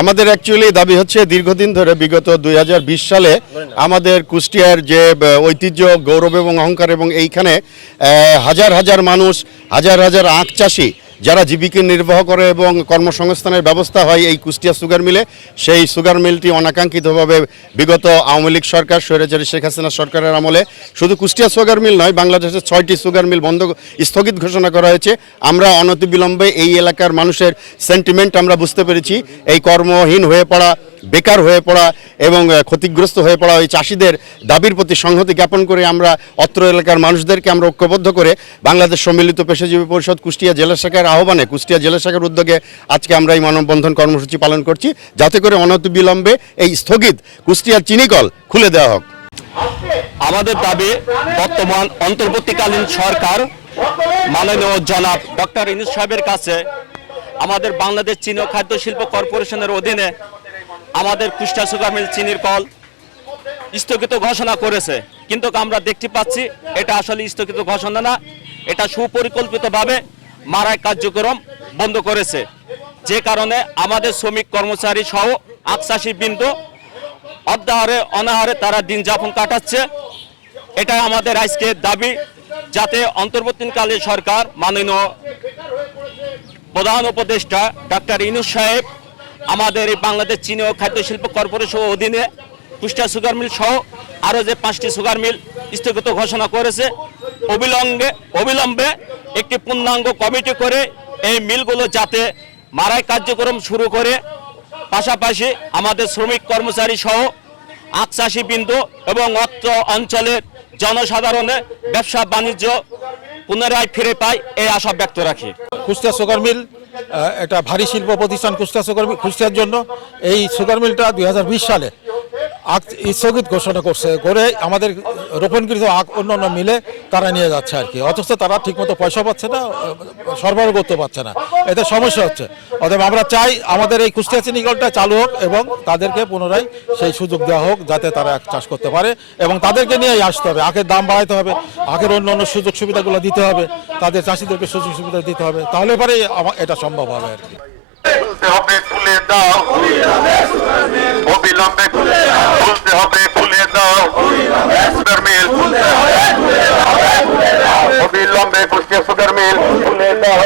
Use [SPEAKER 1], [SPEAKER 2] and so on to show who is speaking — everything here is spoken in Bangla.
[SPEAKER 1] আমাদের অ্যাকচুয়ালি দাবি হচ্ছে দীর্ঘদিন ধরে বিগত দুই সালে আমাদের কুষ্টিয়ার যে ঐতিহ্য গৌরব এবং অহংকার এবং এইখানে হাজার হাজার মানুষ হাজার হাজার আখ চাষি যারা জীবিকা নির্বাহ করে এবং কর্মসংস্থানের ব্যবস্থা হয় এই কুষ্টিয়া সুগার মিলে সেই সুগার মিলটি অনাকাঙ্ক্ষিতভাবে বিগত আওয়ামী লীগ সরকার স্বৈরাচারী শেখ হাসিনা সরকারের আমলে শুধু কুষ্টিয়া সুগার মিল নয় বাংলাদেশের ছয়টি সুগার মিল বন্ধ স্থগিত ঘোষণা করা হয়েছে আমরা অনতিবিলম্বে এই এলাকার মানুষের সেন্টিমেন্ট আমরা বুঝতে পেরেছি এই কর্মহীন হয়ে পড়া বেকার হয়ে পড়া এবং ক্ষতিগ্রস্ত হয়ে পড়া ওই চাষিদের দাবির প্রতি সংহতি জ্ঞাপন করে আমরা অত্র এলাকার মানুষদেরকে আমরা ঐক্যবদ্ধ করে বাংলাদেশ সম্মিলিত পেশাজীবী পরিষদ কুষ্টিয়া জেলা শাখার আহ্বানে কুষ্টিয়া জেলা শাখার উদ্যোগে আজকে আমরা এই মানববন্ধন কর্মসূচি পালন করছি যাতে করে অনত বিলম্বে এই স্থগিত কুষ্টিয়ার চিনিকল খুলে দেওয়া হোক
[SPEAKER 2] আমাদের দাবি বর্তমান অন্তর্বর্তীকালীন সরকার মাননীয় জনাব ডক্টর ইনুস সাহেবের কাছে আমাদের বাংলাদেশ চীন খাদ্য শিল্প কর্পোরেশনের অধীনে আমাদের কুষ্টা সুগার মিল চিনির কল স্থগিত ঘোষণা করেছে কিন্তু আমরা দেখতে পাচ্ছি এটা আসলে স্থগিত ঘোষণা না এটা সুপরিকল্পিতভাবে মারায় কার্যক্রম বন্ধ করেছে যে কারণে আমাদের শ্রমিক কর্মচারী সহ আফসাসী বৃন্দ অধ্যাহারে অনাহারে তারা দিন যাপন কাটাচ্ছে এটা আমাদের আজকে দাবি যাতে অন্তর্বর্তীকালে সরকার মাননীয় প্রধান উপদেষ্টা ডাক্তার ইনুস সাহেব আমাদের এই বাংলাদেশ চিনি ও খাদ্য শিল্প কর্পোরেশন অধীনে কুষ্টা সুগার মিল সহ আরও যে পাঁচটি সুগার মিল স্থগিত ঘোষণা করেছে অবিলম্বে অবিলম্বে একটি পূর্ণাঙ্গ কমিটি করে এই মিলগুলো যাতে মারাই কার্যক্রম শুরু করে পাশাপাশি আমাদের শ্রমিক কর্মচারী সহ বিন্দু এবং অত্র অঞ্চলের জনসাধারণের ব্যবসা বাণিজ্য পুনরায় ফিরে পায় এই আশা ব্যক্ত রাখি
[SPEAKER 3] কুষ্টিয়া সুগার মিল একটা ভারী শিল্প প্রতিষ্ঠান কুষ্টিয়া সুগার কুষ্টিয়ার জন্য এই সুগার মিলটা দুই সালে আখ স্থগিত ঘোষণা করছে করে আমাদের রোপণকৃত আখ অন্য মিলে তারা নিয়ে যাচ্ছে আর কি অথচ তারা ঠিকমতো পয়সা পাচ্ছে না সরবরাহ করতে পারছে না এতে সমস্যা হচ্ছে অতএব আমরা চাই আমাদের এই কুষ্টিয়া চিনিকলটা চালু হোক এবং তাদেরকে পুনরায় সেই সুযোগ দেওয়া হোক যাতে তারা আখ চাষ করতে পারে এবং তাদেরকে নিয়েই আসতে হবে আখের দাম বাড়াইতে হবে আখের অন্য অন্য সুযোগ সুবিধাগুলো দিতে হবে তাদের চাষিদেরকে সুযোগ সুবিধা দিতে হবে তাহলে পরে এটা সম্ভব হবে আর কি খুলতে হবে খুলে দাও অবিলম্বে খুলতে হবে খুলে দাও সুগার মিল অবিলম্বে খুলতে সুগার মিল খুলে দাও